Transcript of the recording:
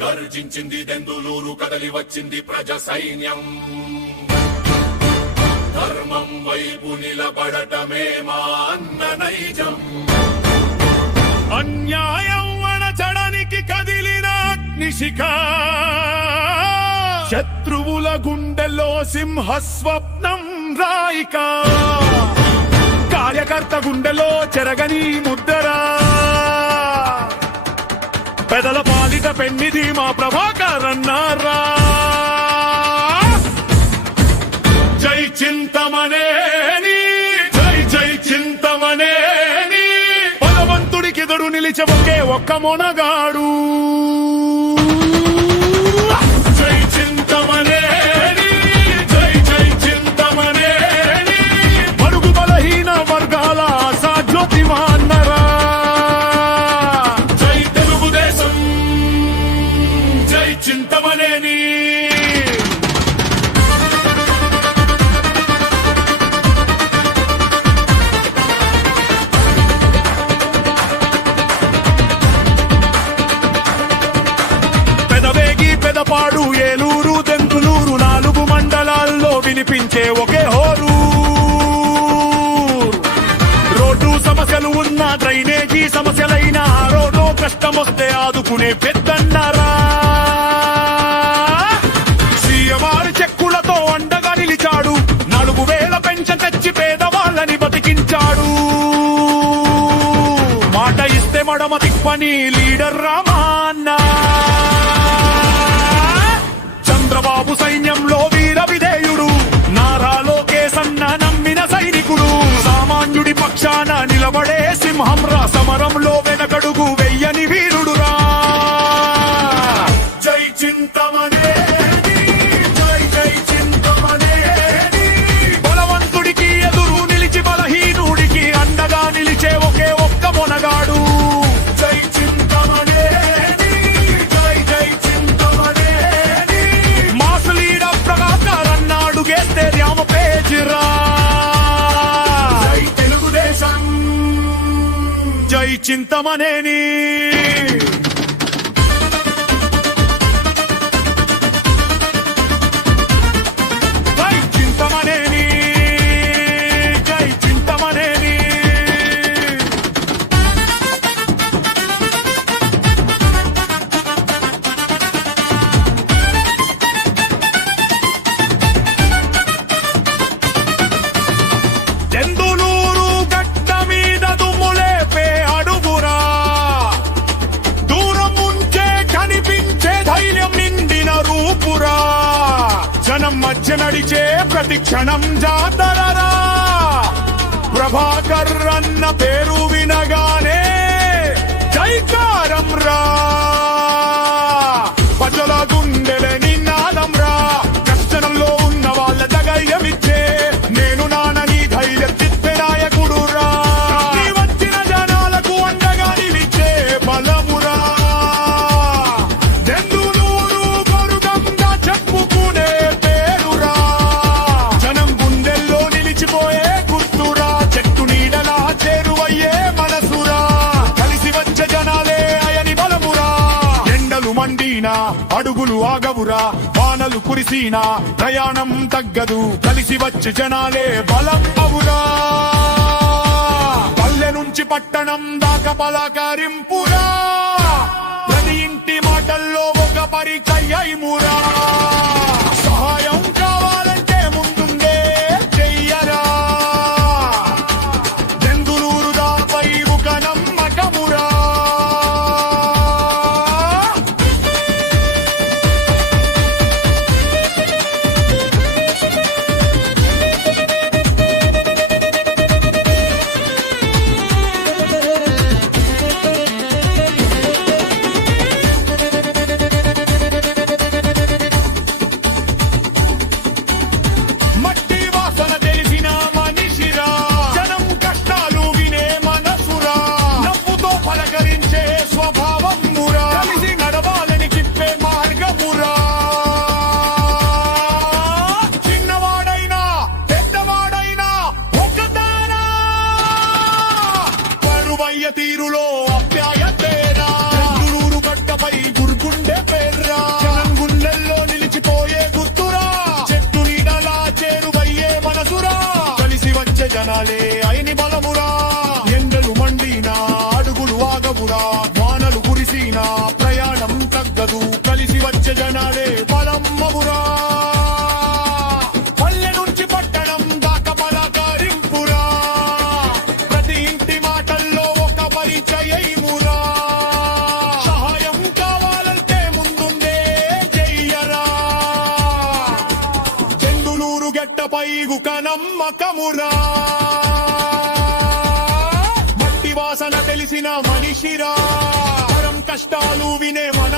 గర్జించింది దెందులూరు, కదలి వచ్చింది ప్రజ సైన్యం. ధర్మం వైపు నిలబడటమే మా అన్న నైజం. అన్యాయం అణచడానికి కదిలిన అగ్నిశిఖ, శత్రువుల గుండెల్లో సింహస్వప్నం రాయిక. కార్యకర్త గుండెలో చెరగని ముద్దరా, పెదల పాలిట పెన్నిది మా ప్రభాకర్ అన్నారా. జై చింతమనేని, జై జై చింతమనేని, బలవంతుడికిదడు నిలిచే ఒకే ఒక్క మొనగాడు. జై చింతమనేని, జై జై చింతమనేని, బడుగు బలహీన వర్గాల సాధ్యోతి మాన్నరా. జై తెలుగుదేశం, జై చింతమనేని. పెదపాడు, ఏలూరు, దెందులూరు, 4 మండలాల్లో వినిపించే ఒకే హోరు. రోడ్డు సమస్యలు ఉన్న, డ్రైనేజీ సమస్యలైన, రోడ్డు కష్టమొస్తే ఆదుకునే పెద్దన్నారా. సీఎంఆర్ చెక్కులతో అండగా నిలిచాడు, 4,000 పెన్షన్ తెచ్చి పేదవాళ్ళని బతికించాడు. మాట ఇస్తే మడమ తిప్పని లీడర్ రామన్నా. చంద్రబాబు సైన్యంలో వీర విధేయుడు, నారా లోకేశన్న నమ్మిన సైనికుడు. సామాన్యుడి పక్షాన నిలబడే సింహం రా, సమరంలో వెనకడుగు వెయ్యని వీరుడురా. జై చింతమనేని, జై జై చింతమనేని, బలవంతుడికి ఎదురు నిలిచి బలహీనుడికి అండగా నిలిచే ఒకే ఒక్క మొనగాడు. జై చింతమనేని, జై జై చింతమనేని, అడుగేస్తే రామ పేజిరా. జై తెలుగుదేశం, జై చింతమనేని. జై చింతమనేని, జై చింతమనేని. దెందులూరు గడ్డ మీద దుమ్ములేపే అడుగురా, దూరం ఉంచే కనిపించే ధైర్యం నిండిన రూపురా. జనం మధ్య నడిచే ప్రతి క్షణం జాతరరా. ప్రభాకర్ అన్న పేరు వినగానే జైకారం రా. ప్రజల గుండెలే నినాదం రా. కష్టంలో ఉన్న వాళ్ళ ధైర్యమిచ్చే నేను నానని ధైర్య తిప్పే నాయకుడు రా. వచ్చిన జనాలకు అండగా నిలిచే బలమురా. దెందులూరు గొరుగంగా చెప్పుకునే పేరురా. జనం గుండెల్లో నిలిచిపోయే గుర్తురా. చెట్టు నీడలా చేరువయ్యే మనసురా. కలిసి వచ్చే జనాలే అయని బలమురా. ఎండలు మండినా అడుగులు ఆగవురా. వానలు కురిసినా ప్రయాణం తగ్గదు. కలిసి వచ్చే జనాలే బలం అవురా. పల్లె నుంచి పట్టణం దాకా పలకరింపురా. ప్రతి ఇంటి మాటల్లో ఒక పరిచయమురా. సహాయం కావాలంటే ముందుండే చెయ్యరా. దెందులూరు దాపై ఒక నమ్మకమురా. ప్రయాణం తగ్గదు కలిసి వచ్చే జనాలే బలమ్మవురా పల్లె నుంచి పట్టణం దాకా పలకరింపురా ప్రతి ఇంటి మాటల్లో ఒక పరిచయమురా సహాయం కావాలంటే ముందుండే చెయ్యరా చెందులూరు గెట్టపై గుక నమ్మకమురా మట్టి వాసన తెలిసిన మనిషిరా తరం కష్టాలు వినే మన